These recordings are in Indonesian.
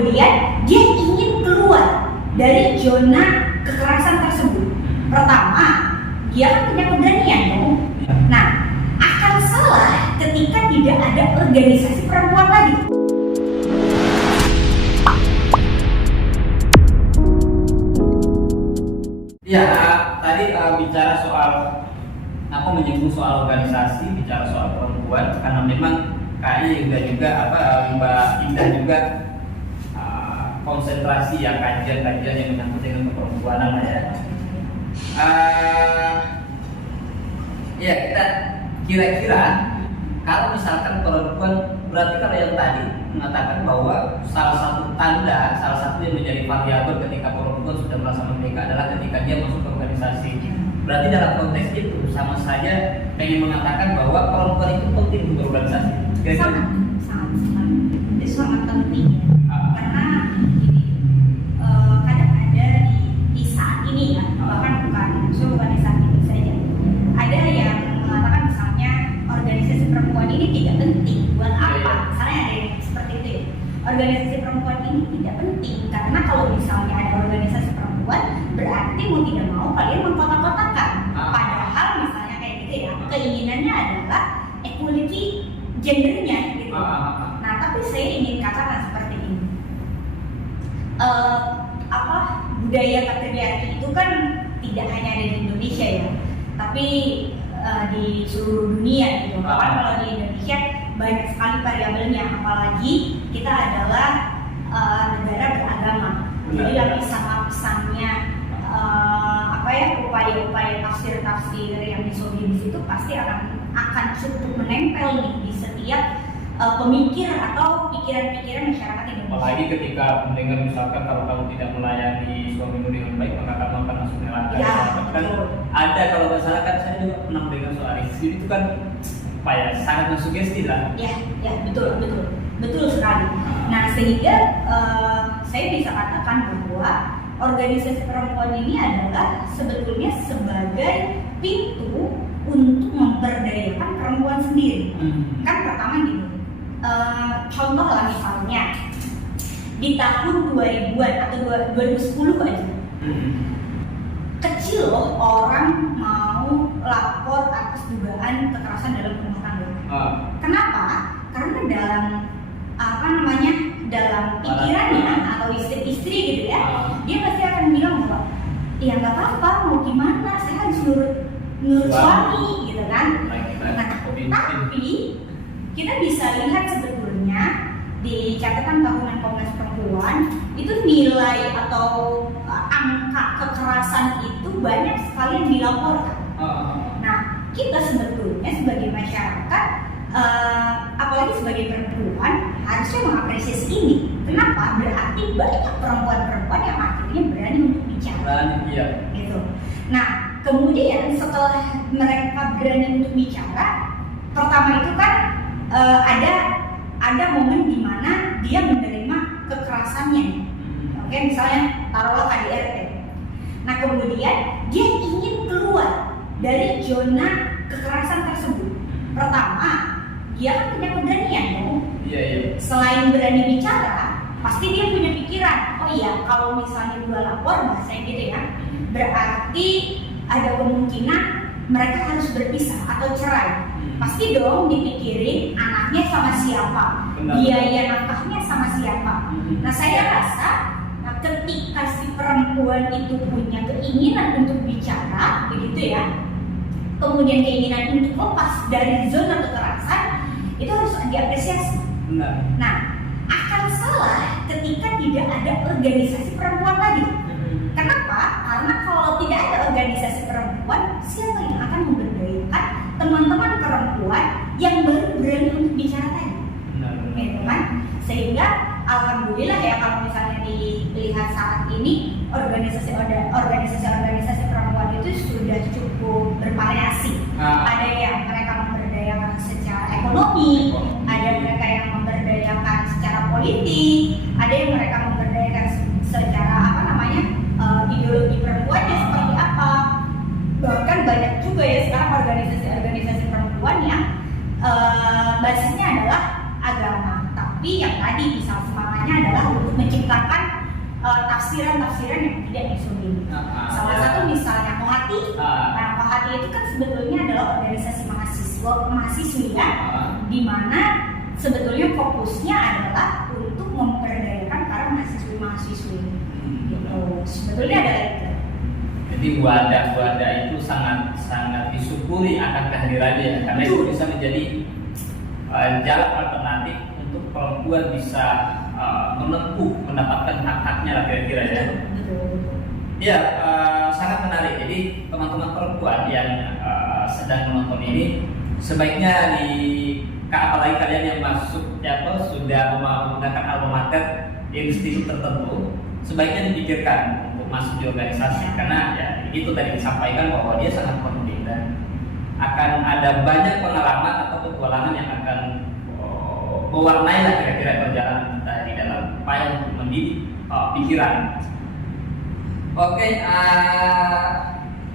kemudian dia ingin keluar dari zona kekerasan tersebut. Pertama, dia kan punya keberanian dong. Nah, akan salah ketika tidak ada organisasi perempuan lagi. Ya, tadi bicara soal menyinggung soal organisasi, bicara soal perempuan, karena memang kayaknya juga Mbak Indah juga konsentrasi ya kajian-kajian yang menyangkut dengan keperempuanan lah ya. Ya kita kira-kira kalau misalkan perempuan, berarti kalau yang tadi mengatakan bahwa salah satu yang menjadi variabel ketika perempuan sudah merasa merdeka adalah ketika dia masuk ke organisasi. Berarti dalam konteks itu sama saja pengen mengatakan bahwa perempuan itu penting untuk berorganisasi. Sangat penting karena kadang ada di saat ini ya, bahkan bukan di saat ini saja, ada yang mengatakan misalnya organisasi perempuan ini tidak penting. Buat apa? Misalnya ada yang seperti itu ya. Organisasi perempuan ini tidak penting karena kalau misalnya ada organisasi perempuan berarti mau tidak mau kalian mengkotak-kotakan. Padahal misalnya kayak gitu ya, keinginannya adalah equality gendernya gitu. Nah, tapi saya ingin katakan seperti ini. Budaya patriarki itu kan tidak hanya ada di Indonesia ya, tapi di seluruh dunia gitu. Bahkan kalau di Indonesia banyak sekali variabelnya, apalagi kita adalah negara beragama. Jadi lapisan-lapisannya upaya-upaya tafsir-tafsir yang disobi di situ pasti akan cukup menempel nih di setiap pemikir atau pikiran-pikiran masyarakat Indonesia. Apalagi ketika mendengar misalkan kalau kamu tidak melayani suamimu dengan baik maka kamu akan masuk neraka. Ya, kan ada kalau nggak salah kan saya juga pernah mendengar soal itu kan sangat mensugesti lah. Ya betul sekali. Nah sehingga saya bisa katakan bahwa organisasi perempuan ini adalah sebetulnya sebagai pintu untuk memberdayakan perempuan sendiri. Kan pertama gini, contoh lah misalnya di tahun 2000-an atau 2010 aja, kecil loh orang mau lapor atas dugaan kekerasan dalam rumah tangga. Kenapa? Karena dalam pikirannya atau istri gitu ya, dia pasti akan bilang bahwa ya nggak apa-apa, mau gimana, saya harus nurut suami gitu kan. Nah, tapi kita bisa lihat sebetulnya di catatan tahunan Komnas Perempuan itu nilai atau angka kekerasan itu banyak sekali yang dilaporkan. Nah, kita sebetulnya sebagai masyarakat, apalagi sebagai perempuan, harusnya mengapresiasi ini. Kenapa? Berarti banyak perempuan-perempuan yang akhirnya berani untuk bicara. Gitu. Nah, kemudian setelah mereka berani untuk bicara, pertama itu kan ada momen di mana dia menerima kekerasannya. Oke, misalnya taruhlah KDRT. Nah, kemudian dia ingin keluar dari zona kekerasan tersebut. Pertama, dia kan punya keberanian dong. Selain berani bicara, pasti dia punya pikiran. Oh iya, kalau misalnya gua lapor, bahasanya gitu ya, berarti ada kemungkinan mereka harus berpisah atau cerai. Pasti dong dipikirin anaknya sama siapa, biaya nafkahnya sama siapa. Nah saya rasa ketika si perempuan itu punya keinginan untuk bicara, begitu ya, kemudian keinginan untuk lepas dari zona kekerasan, itu harus diapresiasi. Nah, akan salah ketika tidak ada organisasi perempuan lagi. Kenapa? Karena kalau tidak ada organisasi perempuan, siapa yang akan memberdayakan teman-teman perempuan yang baru berani untuk bicara tadi? Gitu kan? Sehingga alhamdulillah ya kalau misalnya dilihat saat ini organisasi perempuan itu sudah cukup bervariasi. Ada yang mereka memberdayakan secara ekonomi, ada mereka yang memberdayakan secara politik, ada yang mereka memberdayakan secara ideologi perempuannya seperti apa. Bahkan banyak juga ya sekarang organisasi perempuan yang basisnya adalah agama, tapi yang tadi misal semangatnya adalah untuk menciptakan tafsiran-tafsiran yang tidak disetujui. Salah satu misalnya Kohati. Nah, Kohati itu kan sebetulnya adalah organisasi mahasiswi ya, di mana sebetulnya fokusnya adalah untuk memperdayakan para mahasiswi. Gitu. Sebetulnya adalah itu. Jadi wadah itu sangat disyukuri akan kehadirannya ya, karena itu bisa menjadi jalan alternatif untuk perempuan bisa menempuh mendapatkan hak-haknya lah kira-kira ya. Ya, sangat menarik. Jadi teman-teman perempuan yang sedang menonton ini sebaiknya apalagi kalian yang masuk sudah menggunakan alma mater institusi tertentu, sebaiknya dipikirkan untuk masuk di organisasi karena ya itu tadi disampaikan bahwa dia sangat penting dan akan ada banyak pengalaman atau petualangan yang akan mewarnai lah kira-kira perjalanan kita di dalam upaya untuk mendidik pikiran. Oke,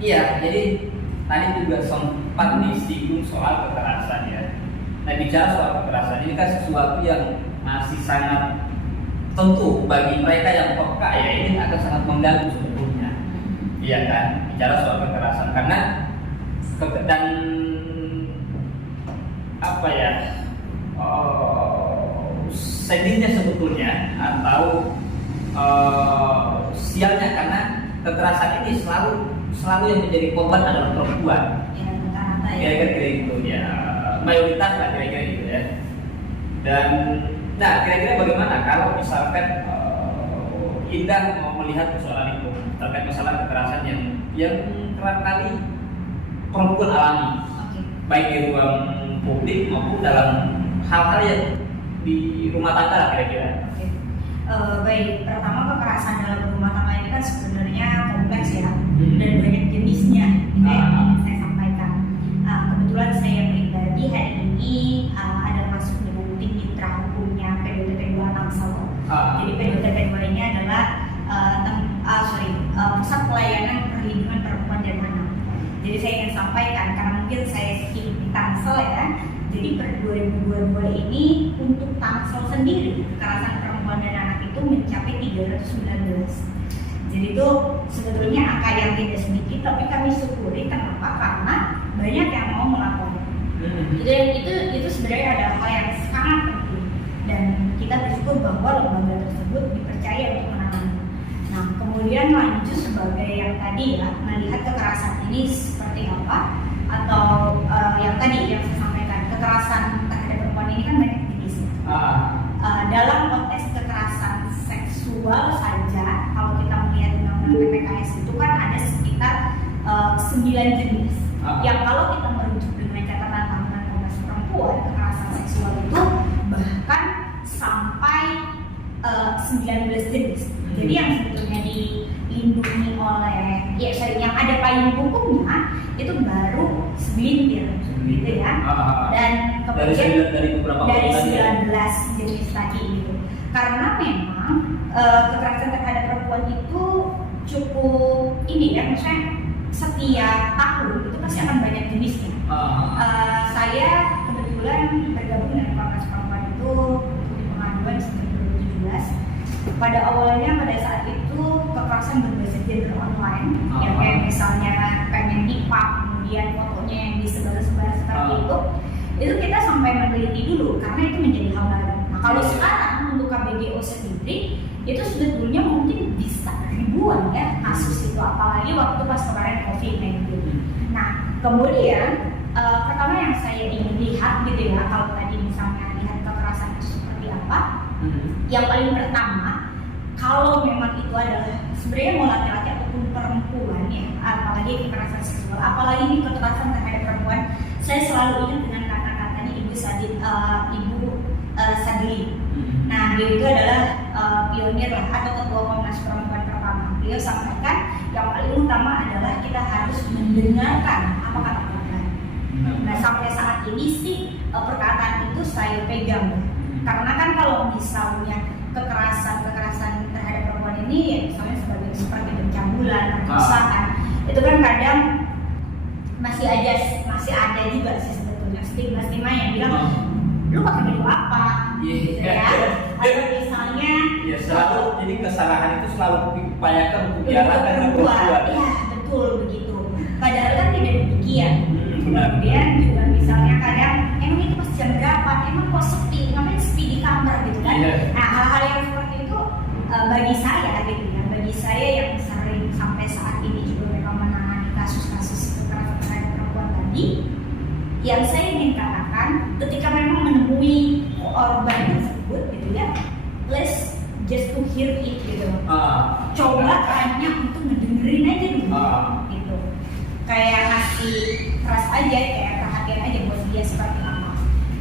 iya, jadi tadi juga sempat disinggung soal kekerasan ya. Nah, bicara soal kekerasan ini kan sesuatu yang masih sangat tentu bagi mereka yang peka ya, ini akan sangat mengganggu sebetulnya. Iya kan, bicara soal kekerasan karena dan apa ya? Sedihnya sebetulnya atau sialnya karena kekerasan ini selalu yang menjadi korban adalah perempuan. Kira-kira itu ya, mayoritas lah kira-kira gitu ya. Dan nah kira-kira bagaimana kalau misalkan Indah mau melihat persoalan itu terkait masalah kekerasan yang kerap kali perempuan alami, baik di ruang publik maupun dalam hal-hal yang di rumah tangga lah kira-kira. Baik, pertama kekerasan dalam rumah tangga ini kan sebenarnya kompleks ya, dan banyak jenisnya gitu yang ingin saya sampaikan. Kebetulan saya pribadi hari ini ada masuk dengan tim mitra hukumnya PDTP 2 Tangsel. Jadi PDTP 2 ini adalah Pusat Pelayanan Perlindungan Perempuan dan Anak. Jadi saya ingin sampaikan karena mungkin saya skip di Tangsel ya. Jadi per 2022 ini untuk Tangsel sendiri kekerasan perempuan dan anak itu mencapai 319. Jadi itu sebetulnya angka yang tidak sedikit, tapi kami syukuri kenapa? Karena banyak yang mau melapor. Itu sebenarnya adalah hal yang sangat penting dan kita bersyukur bahwa lembaga tersebut dipercaya untuk menangani. Nah, kemudian lanjut sebagai yang tadi ya, melihat kekerasan ini seperti apa atau yang tadi yang saya sampaikan, kekerasan terhadap perempuan ini kan banyak jenis. Dalam konteks kekerasan seksual saja, kalau kita melihat undang-undang PPKS itu kan ada sekitar 9 jenis. Yang kalau kita merujuk dengan catatan tahunan Komnas Perempuan, kekerasan seksual itu bahkan sampai 19 jenis. Jadi yang sebetulnya dilindungi oleh yang ada payung hukumnya itu baru segelintir gitu ya. Dan kemudian dari 19 jenis tadi itu. Karena memang kekerasan terhadap perempuan itu cukup ini ya, maksudnya setiap tahun itu pasti akan banyak jenisnya. Saya kebetulan bergabung dengan Komnas Perempuan itu di pengaduan sejak 2017. Pada awalnya pada saat itu kekerasan berbasis gender online, yang kayak misalnya pengen dipap, kemudian fotonya yang disebar-sebar seperti itu kita sampai meneliti dulu karena itu menjadi hal baru. Nah kalau sekarang untuk KBGO sendiri itu sebetulnya mungkin bisa ribuan ya kasus itu, apalagi waktu pas kemarin COVID-19. Nah kemudian pertama yang saya ingin lihat gitu ya, kalau tadi misalnya lihat kekerasan itu seperti apa, yang paling pertama kalau memang itu adalah sebenarnya mau laki-laki ataupun perempuan ya, apalagi kekerasan seksual, apalagi ini kekerasan terhadap perempuan, saya selalu ingat dengan kata-katanya Ibu Sadli. Nah beliau itu adalah pionir lah atau ketua Komnas Perempuan pertama. Beliau sampaikan yang paling utama adalah kita harus mendengarkan apa kata korban. Nah sampai saat ini sih perkataan itu saya pegang. Karena kan kalau misalnya kekerasan terhadap perempuan ini ya misalnya seperti pencabulan, perkosaan, itu kan kadang masih ada juga sih sebetulnya stigma yang bilang lu pakai baju apa, gitu ya, atau misalnya Ya selalu, jadi kesalahan itu selalu diupayakan untuk diarahkan ke perempuan. Iya, betul begitu. Padahal kan tidak demikian. Benar. Kemudian juga misalnya kadang emang itu pas jam berapa, emang kok sepi, ngapain sepi di kamar gitu kan. Iya. Nah hal-hal yang seperti itu bagi saya gitu ya, bagi saya yang sering sampai saat ini juga memang menangani kasus-kasus kekerasan terhadap perempuan tadi, yang saya ingin katakan ketika memang menemui korban tersebut gitu ya, let's just to hear it gitu. Coba hanya untuk ngedengerin aja dulu gitu. Kayak ngasih trust aja, kayak perhatian aja buat dia seperti apa.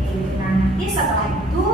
Kayak gitu. Nah, nanti setelah itu